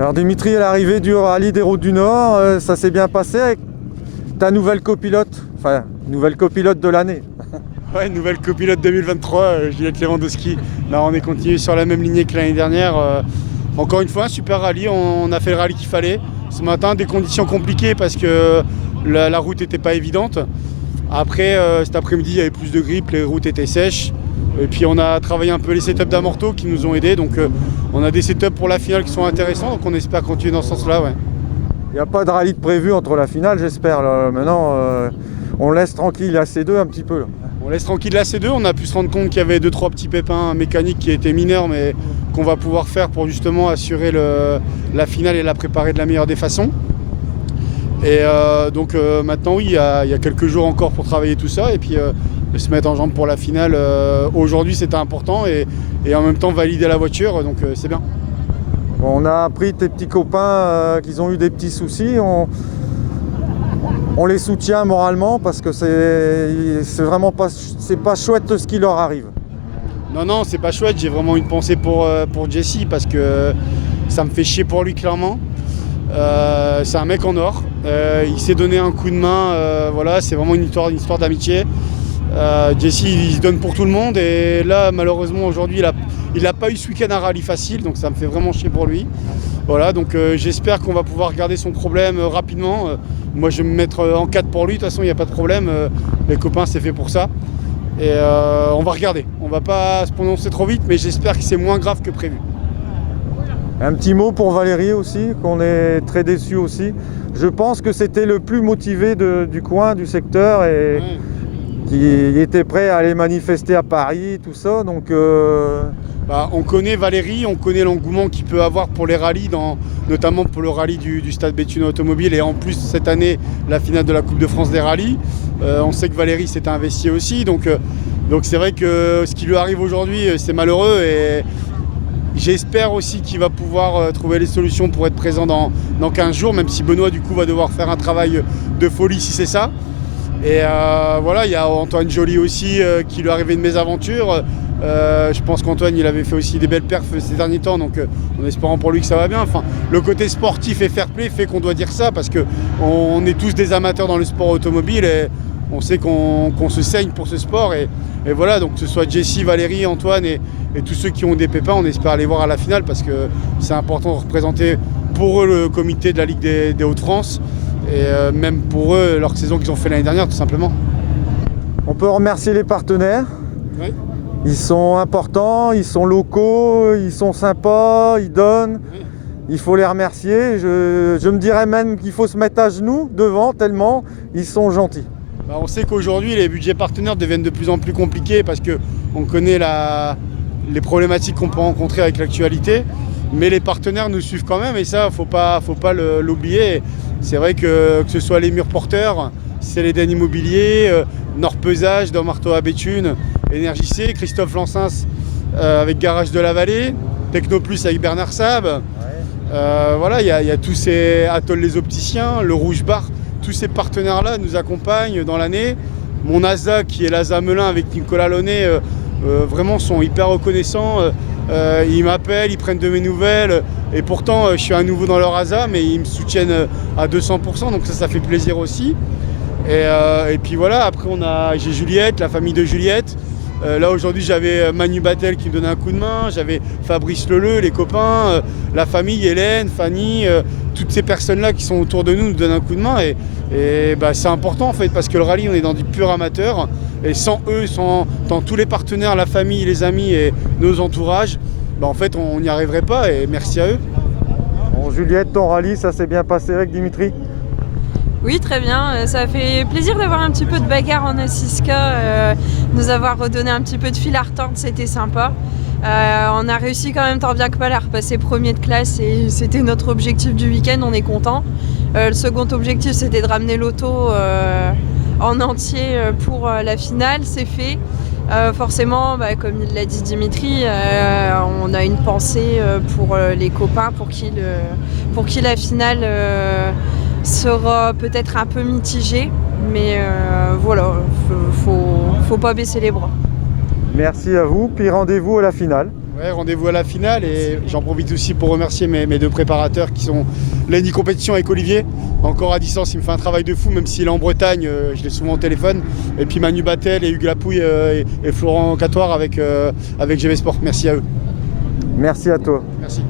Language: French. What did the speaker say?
Alors Dimitri, à l'arrivée du rallye des Routes du Nord, ça s'est bien passé avec ta nouvelle copilote, enfin nouvelle copilote de l'année. Ouais, nouvelle copilote 2023, Juliette Lewandowski. Là, on est continué sur la même lignée que l'année dernière. Encore une fois, un super rallye, on a fait le rallye qu'il fallait. Ce matin, des conditions compliquées parce que la route n'était pas évidente. Après, cet après-midi, il y avait plus de grippe, les routes étaient sèches. Et puis on a travaillé un peu les setups d'amorto qui nous ont aidés. Donc on a des setups pour la finale qui sont intéressants. Donc on espère continuer dans ce sens-là. Ouais. Il n'y a pas de rallye de prévu entre la finale, j'espère. Maintenant, on laisse tranquille la C2 un petit peu. Là. On laisse tranquille la C2. On a pu se rendre compte qu'il y avait 2-3 petits pépins mécaniques qui étaient mineurs, mais qu'on va pouvoir faire pour justement assurer la finale et la préparer de la meilleure des façons. Et donc maintenant, oui, il y a quelques jours encore pour travailler tout ça. Et puis se mettre en jambe pour la finale. Aujourd'hui, c'était important et en même temps valider la voiture, donc c'est bien. Bon, on a appris tes petits copains qu'ils ont eu des petits soucis. On les soutient moralement parce que c'est vraiment pas chouette ce qui leur arrive. Non, c'est pas chouette. J'ai vraiment une pensée pour Jesse parce que ça me fait chier pour lui clairement. C'est un mec en or. Il s'est donné un coup de main. Voilà, c'est vraiment une histoire d'amitié. Jesse il se donne pour tout le monde et là malheureusement aujourd'hui il n'a pas eu ce week-end un rallye facile, donc ça me fait vraiment chier pour lui. Voilà, donc j'espère qu'on va pouvoir garder son problème rapidement. Moi je vais me mettre en 4 pour lui, de toute façon il n'y a pas de problème, les copains c'est fait pour ça. Et on va regarder, on va pas se prononcer trop vite mais j'espère que c'est moins grave que prévu. Un petit mot pour Valérie aussi, qu'on est très déçu aussi. Je pense que c'était le plus motivé du coin, du secteur et ouais. Qui était prêt à aller manifester à Paris, tout ça, donc... on connaît Valérie, on connaît l'engouement qu'il peut avoir pour les rallyes, notamment pour le rallye du Stade Béthune Automobile et en plus cette année la finale de la Coupe de France des rallyes. On sait que Valérie s'est investi aussi, donc c'est vrai que ce qui lui arrive aujourd'hui c'est malheureux et j'espère aussi qu'il va pouvoir trouver les solutions pour être présent dans 15 jours, même si Benoît du coup va devoir faire un travail de folie si c'est ça. Et voilà, il y a Antoine Joly aussi qui lui est arrivé une mésaventure. Je pense qu'Antoine il avait fait aussi des belles perfs ces derniers temps, donc en espérant pour lui que ça va bien. Enfin, le côté sportif et fair play fait qu'on doit dire ça parce qu'on est tous des amateurs dans le sport automobile et on sait qu'on se saigne pour ce sport. Et voilà, donc que ce soit Jesse, Valérie, Antoine et tous ceux qui ont des pépins, on espère aller voir à la finale parce que c'est important de représenter pour eux le comité de la Ligue des Hauts-de-France. Et même pour eux, leur saison qu'ils ont fait l'année dernière, tout simplement. On peut remercier les partenaires. Oui. Ils sont importants, ils sont locaux, ils sont sympas, ils donnent. Oui. Il faut les remercier. Je me dirais même qu'il faut se mettre à genoux devant, tellement ils sont gentils. On sait qu'aujourd'hui, les budgets partenaires deviennent de plus en plus compliqués parce qu'on connaît les problématiques qu'on peut rencontrer avec l'actualité. Mais les partenaires nous suivent quand même et ça, faut pas l'oublier. C'est vrai que ce soit les murs porteurs, Céléden Immobilier, Nord Pesage, dans Marteau à Béthune, Énergie C, Christophe Lansens avec Garage de la Vallée, Technoplus avec Bernard Saab. Ouais. Voilà, il y a tous ces Atoll les opticiens, le Rouge Bar, tous ces partenaires-là nous accompagnent dans l'année. Mon ASA qui est l'ASA Melun avec Nicolas Launay, vraiment sont hyper reconnaissants. Ils m'appellent, ils prennent de mes nouvelles et pourtant je suis à nouveau dans leur ASA mais ils me soutiennent à 200% donc ça fait plaisir aussi. Et puis voilà, après j'ai Juliette, la famille de Juliette. Là aujourd'hui j'avais Manu Battel qui me donnait un coup de main, j'avais Fabrice Leleu, les copains, la famille, Hélène, Fanny, toutes ces personnes-là qui sont autour de nous donnent un coup de main et c'est important en fait parce que le rallye on est dans du pur amateur et sans eux, sans tous les partenaires, la famille, les amis et nos entourages, en fait on n'y arriverait pas et merci à eux. Bon, Juliette, ton rallye ça s'est bien passé avec Dimitri ? Oui, très bien. Ça fait plaisir d'avoir un petit peu de bagarre en A6K, nous avoir redonné un petit peu de fil à retordre, c'était sympa. On a réussi quand même tant bien que mal à repasser premier de classe et c'était notre objectif du week-end, on est content. Le second objectif c'était de ramener l'auto en entier pour la finale, c'est fait. Forcément, comme il l'a dit Dimitri, on a une pensée pour les copains pour qui la finale sera peut-être un peu mitigée, mais voilà, faut pas baisser les bras. Merci à vous, puis rendez-vous à la finale. Ouais, rendez-vous à la finale et j'en profite aussi pour remercier mes deux préparateurs qui sont Lenny Compétition avec Olivier. Encore à distance, il me fait un travail de fou, même s'il est en Bretagne, je l'ai souvent au téléphone. Et puis Manu Battel et Hugues Lapouille et Florent Catoire avec GV Sport. Merci à eux. Merci à toi. Merci.